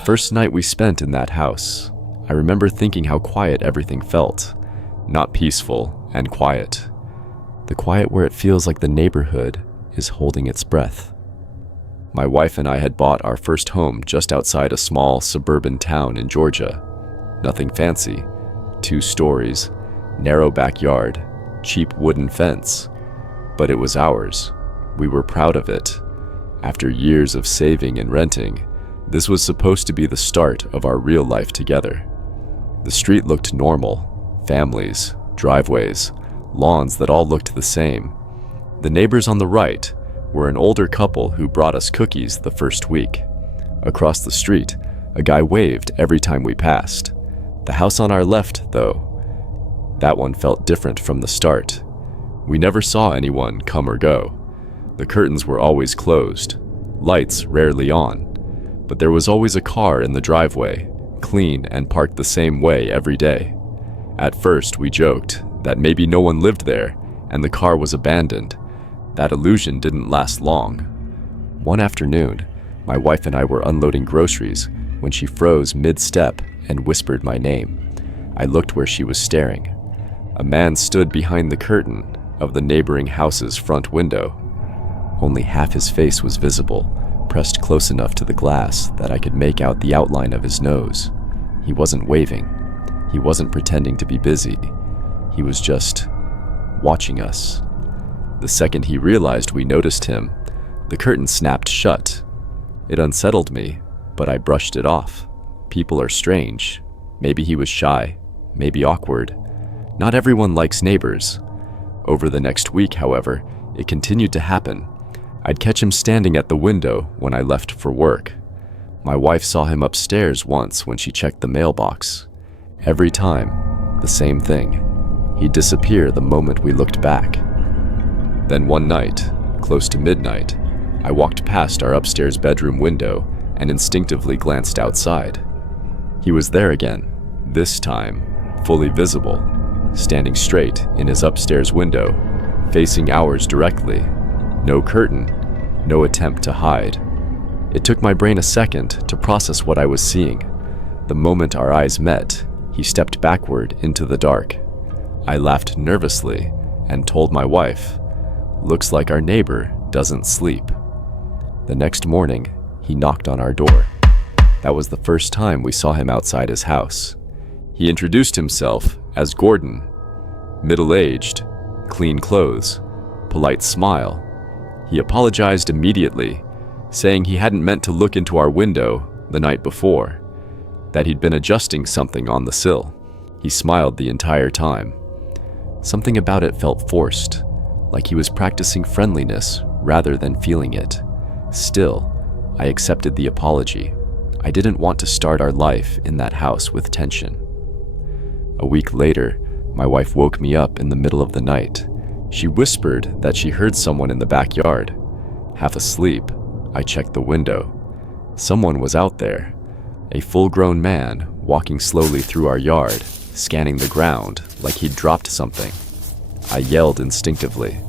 first night we spent in that house, I remember thinking how quiet everything felt. Not peaceful and quiet. The quiet where it feels like the neighborhood is holding its breath. My wife and I had bought our first home just outside a small suburban town in Georgia. Nothing fancy. 2 stories, narrow backyard, cheap wooden fence. But it was ours. We were proud of it. After years of saving and renting, this was supposed to be the start of our real life together. The street looked normal. Families, driveways, lawns that all looked the same. The neighbors on the right were an older couple who brought us cookies the first week. Across the street, a guy waved every time we passed. The house on our left, though, that one felt different from the start. We never saw anyone come or go. The curtains were always closed, lights rarely on, but there was always a car in the driveway, clean and parked the same way every day. At first, we joked that maybe no one lived there and the car was abandoned. That illusion didn't last long. One afternoon, my wife and I were unloading groceries when she froze mid-step and whispered my name. I looked where she was staring. A man stood behind the curtain of the neighboring house's front window. Only half his face was visible, pressed close enough to the glass that I could make out the outline of his nose. He wasn't waving. He wasn't pretending to be busy. He was just watching us. The second he realized we noticed him, the curtain snapped shut. It unsettled me, but I brushed it off. People are strange. Maybe he was shy, maybe awkward. Not everyone likes neighbors. Over the next week, however, it continued to happen. I'd catch him standing at the window when I left for work. My wife saw him upstairs once when she checked the mailbox. Every time, the same thing. He'd disappear the moment we looked back. Then one night, close to midnight, I walked past our upstairs bedroom window and instinctively glanced outside. He was there again, this time fully visible, standing straight in his upstairs window, facing ours directly. No curtain, no attempt to hide. It took my brain a second to process what I was seeing. The moment our eyes met, he stepped backward into the dark. I laughed nervously and told my wife, "Looks like our neighbor doesn't sleep." The next morning, he knocked on our door. That was the first time we saw him outside his house. He introduced himself as Gordon. Middle-aged, clean clothes, polite smile. He apologized immediately, saying he hadn't meant to look into our window the night before, that he'd been adjusting something on the sill. He smiled the entire time. Something about it felt forced, like he was practicing friendliness rather than feeling it. Still, I accepted the apology. I didn't want to start our life in that house with tension. A week later, my wife woke me up in the middle of the night. She whispered that she heard someone in the backyard. Half asleep, I checked the window. Someone was out there. A full-grown man walking slowly through our yard, scanning the ground like he'd dropped something. I yelled instinctively.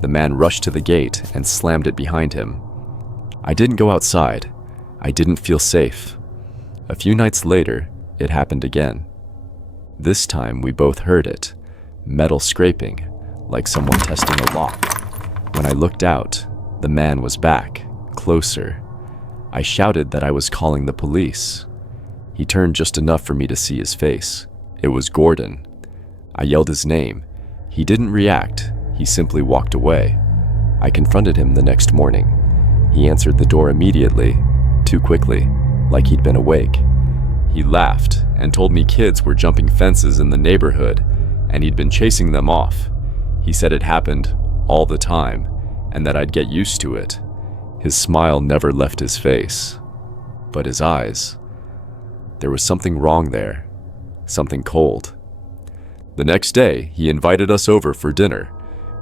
The man rushed to the gate and slammed it behind him. I didn't go outside. I didn't feel safe. A few nights later, it happened again. This time we both heard it, metal scraping, like someone testing a lock. When I looked out, the man was back, closer. I shouted that I was calling the police. He turned just enough for me to see his face. It was Gordon. I yelled his name. He didn't react. He simply walked away. I confronted him the next morning. He answered the door immediately, too quickly, like he'd been awake. He laughed and told me kids were jumping fences in the neighborhood and he'd been chasing them off. He said it happened all the time and that I'd get used to it. His smile never left his face, but his eyes. There was something wrong there, something cold. The next day, he invited us over for dinner.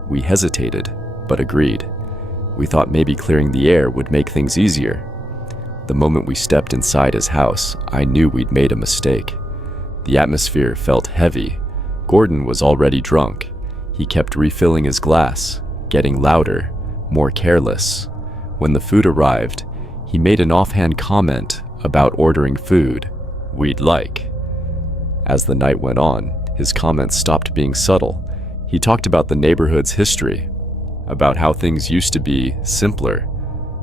We hesitated, but agreed. We thought maybe clearing the air would make things easier. The moment we stepped inside his house, I knew we'd made a mistake. The atmosphere felt heavy. Gordon was already drunk. He kept refilling his glass, getting louder, more careless. When the food arrived, he made an offhand comment about ordering food we'd like. As the night went on, his comments stopped being subtle. He talked about the neighborhood's history, about how things used to be simpler,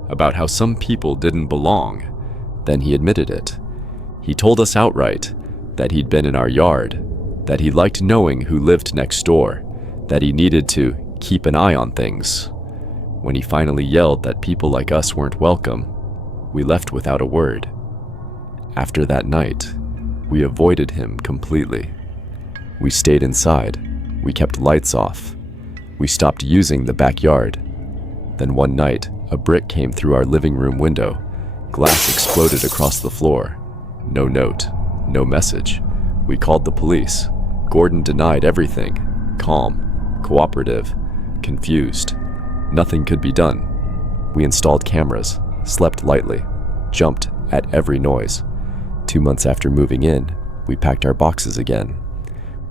about how some people didn't belong. Then he admitted it. He told us outright that he'd been in our yard, that he liked knowing who lived next door, that he needed to keep an eye on things. When he finally yelled that people like us weren't welcome, we left without a word. After that night, we avoided him completely. We stayed inside. We kept lights off. We stopped using the backyard. Then one night, a brick came through our living room window. Glass exploded across the floor. No note, no message. We called the police. Gordon denied everything. Calm, cooperative, confused. Nothing could be done. We installed cameras, slept lightly, jumped at every noise. 2 months after moving in, we packed our boxes again.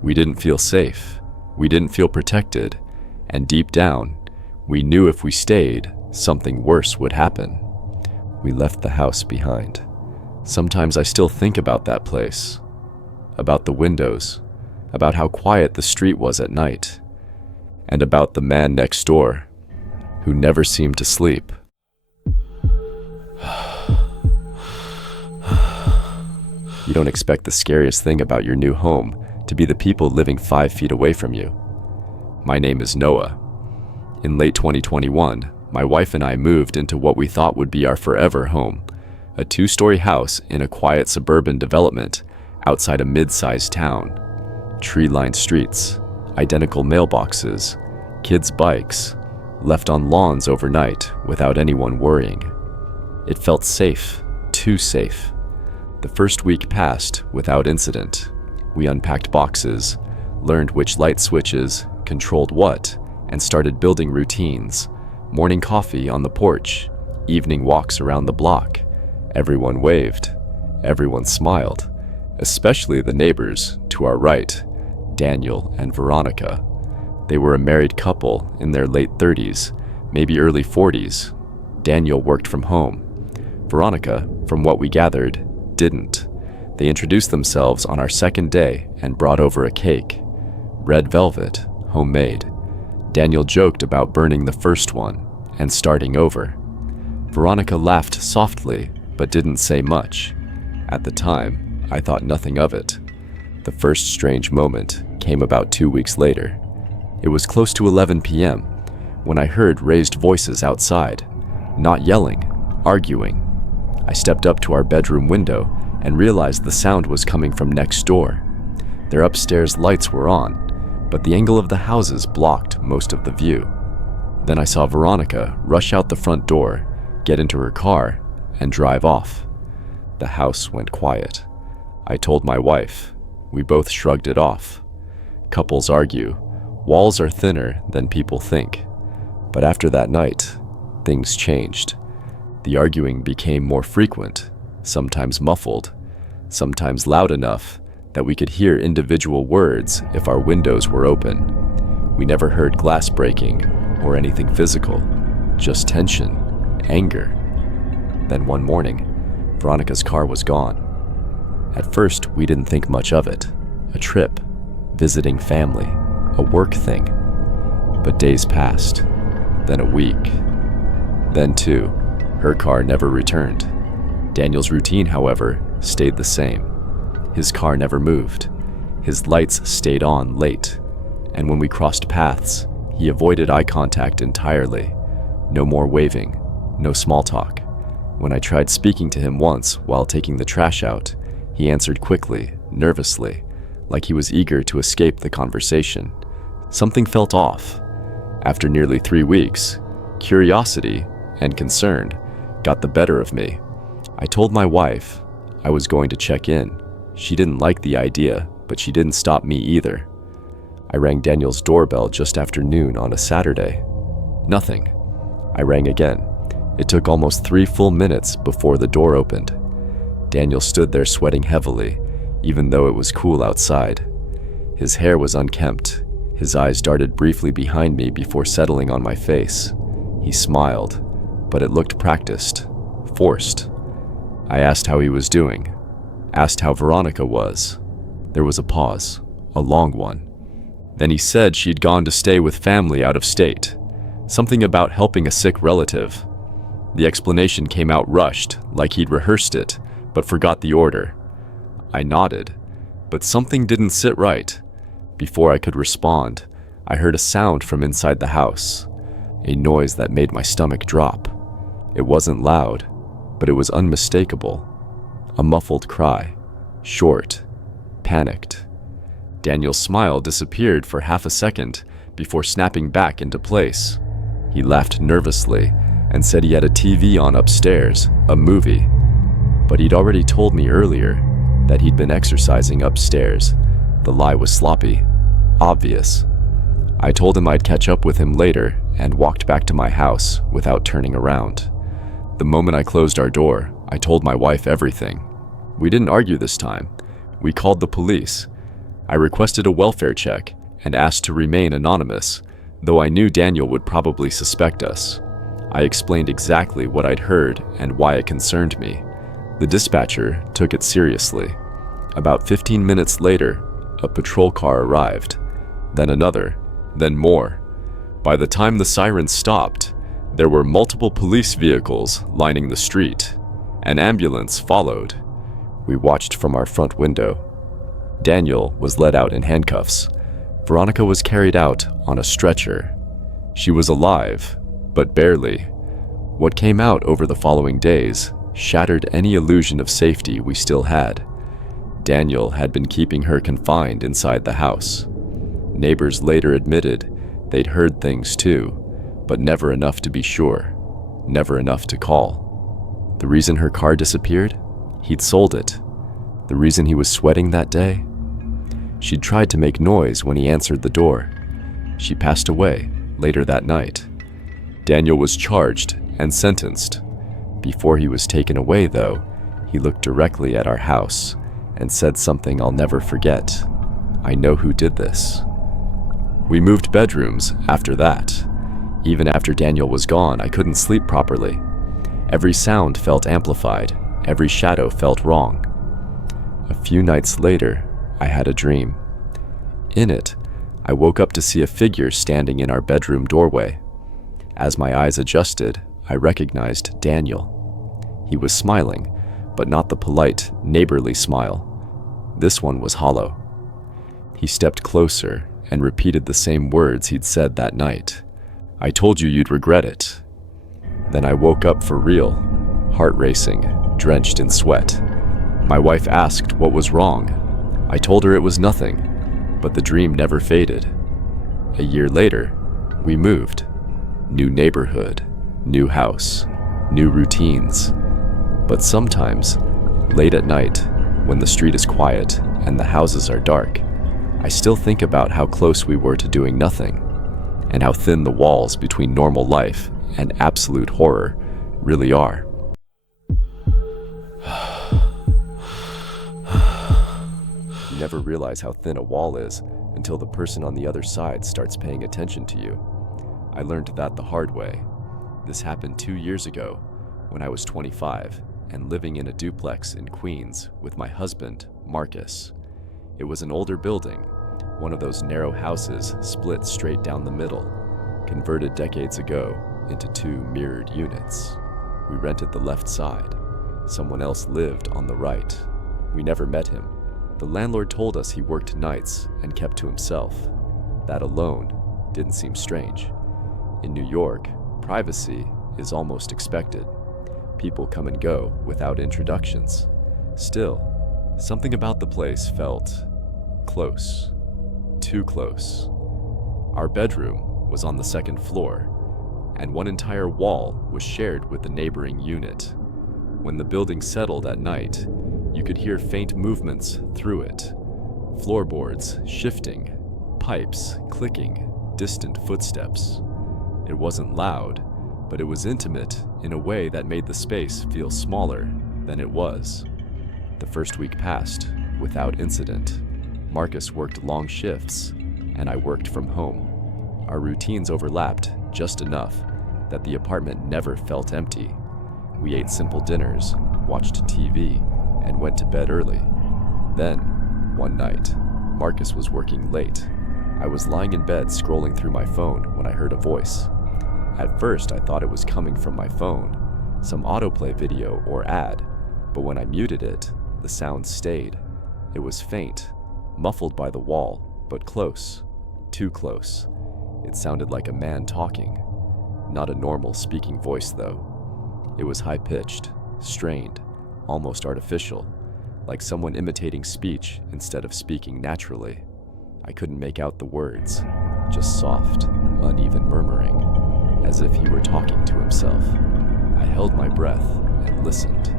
We didn't feel safe. We didn't feel protected. And deep down, we knew if we stayed, something worse would happen. We left the house behind. Sometimes I still think about that place, about the windows, about how quiet the street was at night, and about the man next door who never seemed to sleep. You don't expect the scariest thing about your new home to be the people living 5 feet away from you. My name is Noah. In late 2021, my wife and I moved into what we thought would be our forever home, a 2-story house in a quiet suburban development outside a mid-sized town. Tree-lined streets, identical mailboxes, kids' bikes, left on lawns overnight without anyone worrying. It felt safe, too safe. The first week passed without incident. We unpacked boxes, learned which light switches controlled what, and started building routines. Morning coffee on the porch, evening walks around the block. Everyone waved. Everyone smiled, especially the neighbors to our right, Daniel and Veronica. They were a married couple in their late 30s, maybe early 40s. Daniel worked from home. Veronica, from what we gathered, didn't. They introduced themselves on our second day and brought over a cake. Red velvet, homemade. Daniel joked about burning the first one and starting over. Veronica laughed softly, but didn't say much. At the time, I thought nothing of it. The first strange moment came about 2 weeks later. It was close to 11 p.m. when I heard raised voices outside, not yelling, arguing. I stepped up to our bedroom window and realized the sound was coming from next door. Their upstairs lights were on, but the angle of the houses blocked most of the view. Then I saw Veronica rush out the front door, get into her car, and drive off. The house went quiet. I told my wife. We both shrugged it off. Couples argue. Walls are thinner than people think. But after that night, things changed. The arguing became more frequent, sometimes muffled, sometimes loud enough that we could hear individual words if our windows were open. We never heard glass breaking or anything physical, just tension, anger. Then one morning, Veronica's car was gone. At first, we didn't think much of it. A trip, visiting family, a work thing. But days passed, then a week, then 2. Her car never returned. Daniel's routine, however, stayed the same. His car never moved. His lights stayed on late. And when we crossed paths, he avoided eye contact entirely. No more waving, no small talk. When I tried speaking to him once while taking the trash out, he answered quickly, nervously, like he was eager to escape the conversation. Something felt off. After nearly 3 weeks, curiosity and concern got the better of me. I told my wife I was going to check in. She didn't like the idea, but she didn't stop me either. I rang Daniel's doorbell just after noon on a Saturday. Nothing. I rang again. It took almost 3 full minutes before the door opened. Daniel stood there sweating heavily, even though it was cool outside. His hair was unkempt. His eyes darted briefly behind me before settling on my face. He smiled, but it looked practiced, forced. I asked how he was doing, asked how Veronica was. There was a pause, a long one. Then he said she'd gone to stay with family out of state, something about helping a sick relative. The explanation came out rushed, like he'd rehearsed it, but forgot the order. I nodded, but something didn't sit right. Before I could respond, I heard a sound from inside the house, a noise that made my stomach drop. It wasn't loud, but it was unmistakable. A muffled cry, short, panicked. Daniel's smile disappeared for half a second before snapping back into place. He laughed nervously and said he had a TV on upstairs, a movie. But he'd already told me earlier that he'd been exercising upstairs. The lie was sloppy, obvious. I told him I'd catch up with him later and walked back to my house without turning around. The moment I closed our door, I told my wife everything. We didn't argue this time. We called the police. I requested a welfare check and asked to remain anonymous, though I knew Daniel would probably suspect us. I explained exactly what I'd heard and why it concerned me. The dispatcher took it seriously. About 15 minutes later, a patrol car arrived, then another, then more. By the time the sirens stopped, there were multiple police vehicles lining the street. An ambulance followed. We watched from our front window. Daniel was led out in handcuffs. Veronica was carried out on a stretcher. She was alive, but barely. What came out over the following days shattered any illusion of safety we still had. Daniel had been keeping her confined inside the house. Neighbors later admitted they'd heard things too, but never enough to be sure, never enough to call. The reason her car disappeared? He'd sold it. The reason he was sweating that day? She'd tried to make noise when he answered the door. She passed away later that night. Daniel was charged and sentenced. Before he was taken away, though, he looked directly at our house and said something I'll never forget. I know who did this. We moved bedrooms after that. Even after Daniel was gone, I couldn't sleep properly. Every sound felt amplified. Every shadow felt wrong. A few nights later, I had a dream. In it, I woke up to see a figure standing in our bedroom doorway. As my eyes adjusted, I recognized Daniel. He was smiling, but not the polite, neighborly smile. This one was hollow. He stepped closer and repeated the same words he'd said that night. I told you you'd regret it. Then I woke up for real, heart racing, drenched in sweat. My wife asked what was wrong. I told her it was nothing, but the dream never faded. A year later, we moved. New neighborhood, new house, new routines. But sometimes, late at night, when the street is quiet and the houses are dark, I still think about how close we were to doing nothing, and how thin the walls between normal life and absolute horror really are. You never realize how thin a wall is until the person on the other side starts paying attention to you. I learned that the hard way. This happened 2 years ago when I was 25 and living in a duplex in Queens with my husband, Marcus. It was an older building, one of those narrow houses split straight down the middle, converted decades ago into 2 mirrored units. We rented the left side. Someone else lived on the right. We never met him. The landlord told us he worked nights and kept to himself. That alone didn't seem strange. In New York, privacy is almost expected. People come and go without introductions. Still, something about the place felt close. Too close. Our bedroom was on the 2nd floor, and one entire wall was shared with the neighboring unit. When the building settled at night, you could hear faint movements through it. Floorboards shifting, pipes clicking, distant footsteps. It wasn't loud, but it was intimate in a way that made the space feel smaller than it was. The first week passed without incident. Marcus worked long shifts, and I worked from home. Our routines overlapped just enough that the apartment never felt empty. We ate simple dinners, watched TV, and went to bed early. Then, one night, Marcus was working late. I was lying in bed scrolling through my phone when I heard a voice. At first, I thought it was coming from my phone, some autoplay video or ad, but when I muted it, the sound stayed. It was faint, muffled by the wall, but close, too close. It sounded like a man talking. Not a normal speaking voice, though. It was high-pitched, strained, almost artificial, like someone imitating speech instead of speaking naturally. I couldn't make out the words, just soft, uneven murmuring, as if he were talking to himself. I held my breath and listened.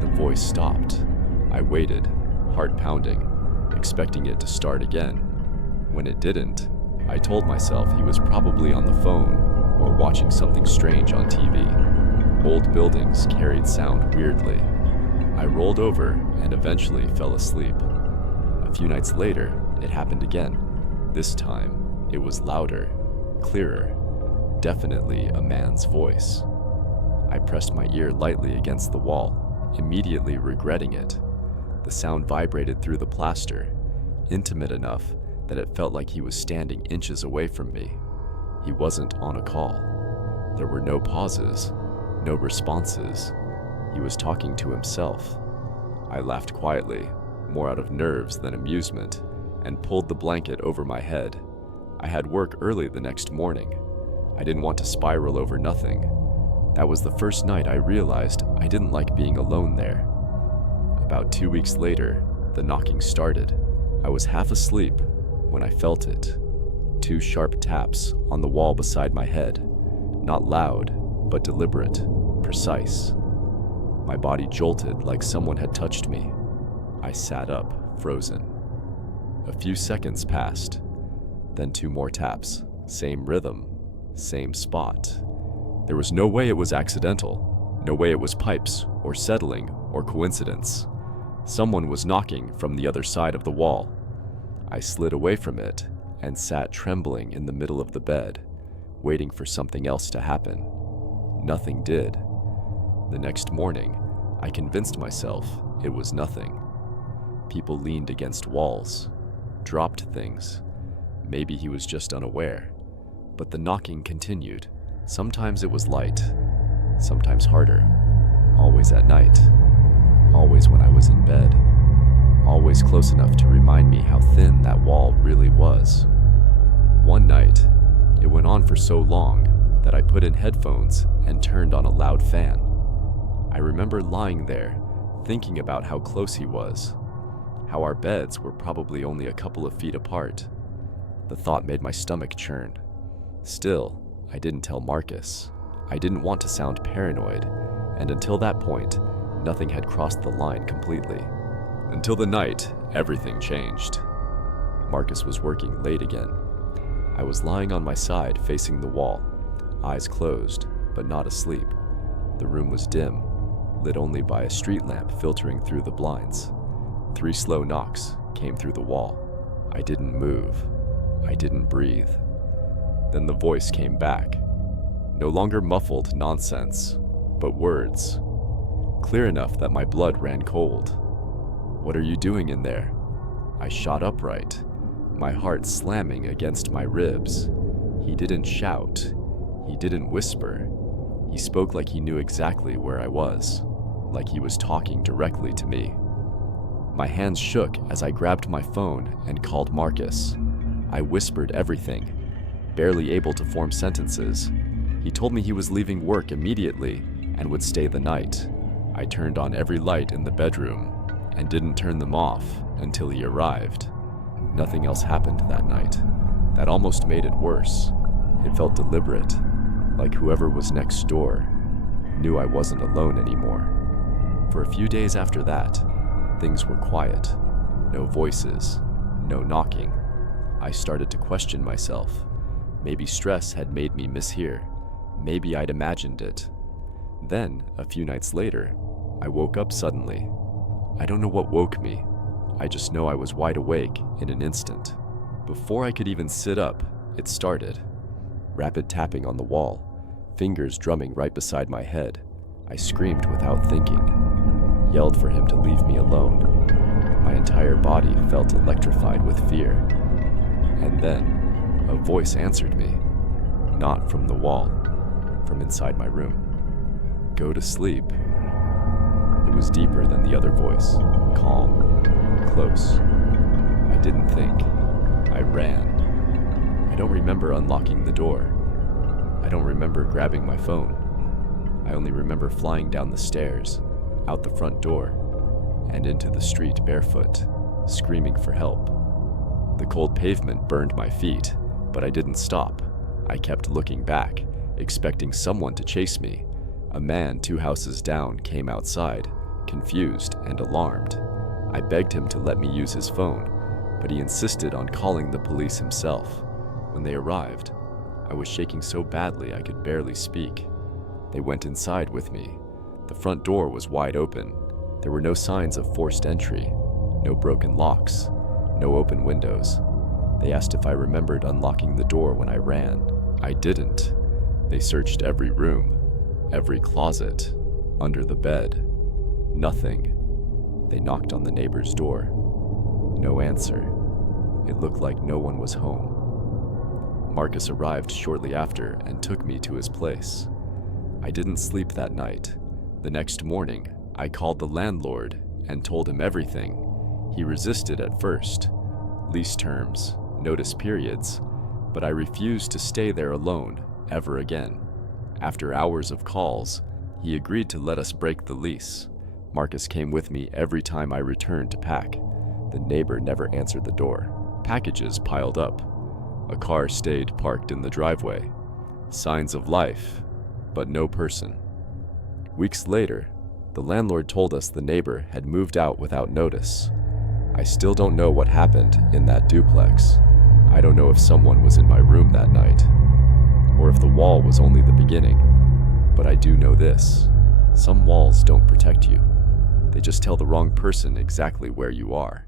The voice stopped. I waited, heart pounding, expecting it to start again. When it didn't, I told myself he was probably on the phone or watching something strange on TV. Old buildings carried sound weirdly. I rolled over and eventually fell asleep. A few nights later, it happened again. This time, it was louder, clearer, definitely a man's voice. I pressed my ear lightly against the wall, immediately regretting it. The sound vibrated through the plaster, intimate enough that it felt like he was standing inches away from me. He wasn't on a call. There were no pauses, no responses. He was talking to himself. I laughed quietly, more out of nerves than amusement, and pulled the blanket over my head. I had work early the next morning. I didn't want to spiral over nothing. That was the first night I realized I didn't like being alone there. About 2 weeks later, the knocking started. I was half asleep when I felt it. 2 sharp taps on the wall beside my head. Not loud, but deliberate, precise. My body jolted like someone had touched me. I sat up, frozen. A few seconds passed, then 2 more taps, same rhythm, same spot. There was no way it was accidental, no way it was pipes, or settling, or coincidence. Someone was knocking from the other side of the wall. I slid away from it and sat trembling in the middle of the bed, waiting for something else to happen. Nothing did. The next morning, I convinced myself it was nothing. People leaned against walls, dropped things. Maybe he was just unaware. But the knocking continued. Sometimes it was light, sometimes harder. Always at night. Always when I was in bed. Always close enough to remind me how thin that wall really was. One night, it went on for so long that I put in headphones and turned on a loud fan. I remember lying there, thinking about how close he was, how our beds were probably only a couple of feet apart. The thought made my stomach churn. Still, I didn't tell Marcus. I didn't want to sound paranoid, and until that point, nothing had crossed the line completely. Until the night, everything changed. Marcus was working late again. I was lying on my side facing the wall, eyes closed, but not asleep. The room was dim, lit only by a street lamp filtering through the blinds. 3 slow knocks came through the wall. I didn't move. I didn't breathe. Then the voice came back. No longer muffled nonsense, but words. Clear enough that my blood ran cold. "What are you doing in there?" I shot upright, my heart slamming against my ribs. He didn't shout. He didn't whisper. He spoke like he knew exactly where I was, like he was talking directly to me. My hands shook as I grabbed my phone and called Marcus. I whispered everything, barely able to form sentences. He told me he was leaving work immediately and would stay the night. I turned on every light in the bedroom and didn't turn them off until he arrived. Nothing else happened that night. That almost made it worse. It felt deliberate, like whoever was next door knew I wasn't alone anymore. For a few days after that, things were quiet. No voices, no knocking. I started to question myself. Maybe stress had made me mishear. Maybe I'd imagined it. Then, a few nights later, I woke up suddenly. I don't know what woke me. I just know I was wide awake in an instant. Before I could even sit up, it started. Rapid tapping on the wall, fingers drumming right beside my head. I screamed without thinking. yelled for him to leave me alone. My entire body felt electrified with fear. And then, a voice answered me, not from the wall, from inside my room. Go to sleep. It was deeper than the other voice, calm, close. I didn't think. I ran. I don't remember unlocking the door. I don't remember grabbing my phone. I only remember flying down the stairs, out the front door, and into the street barefoot, screaming for help. The cold pavement burned my feet, but I didn't stop. I kept looking back, expecting someone to chase me. A man 2 houses down came outside, confused and alarmed. I begged him to let me use his phone, but he insisted on calling the police himself. When they arrived, I was shaking so badly I could barely speak. They went inside with me. The front door was wide open. There were no signs of forced entry, no broken locks, no open windows. They asked if I remembered unlocking the door when I ran. I didn't. They searched every room, every closet, under the bed. Nothing. They knocked on the neighbor's door. No answer. It looked like no one was home. Marcus arrived shortly after and took me to his place. I didn't sleep that night. The next morning, I called the landlord and told him everything. He resisted at first. Lease terms, notice periods, but I refused to stay there alone ever again. After hours of calls, he agreed to let us break the lease. Marcus came with me every time I returned to pack. The neighbor never answered the door. Packages piled up. A car stayed parked in the driveway. Signs of life, but no person. Weeks later, the landlord told us the neighbor had moved out without notice. I still don't know what happened in that duplex. I don't know if someone was in my room that night, or if the wall was only the beginning. But I do know this: some walls don't protect you. They just tell the wrong person exactly where you are.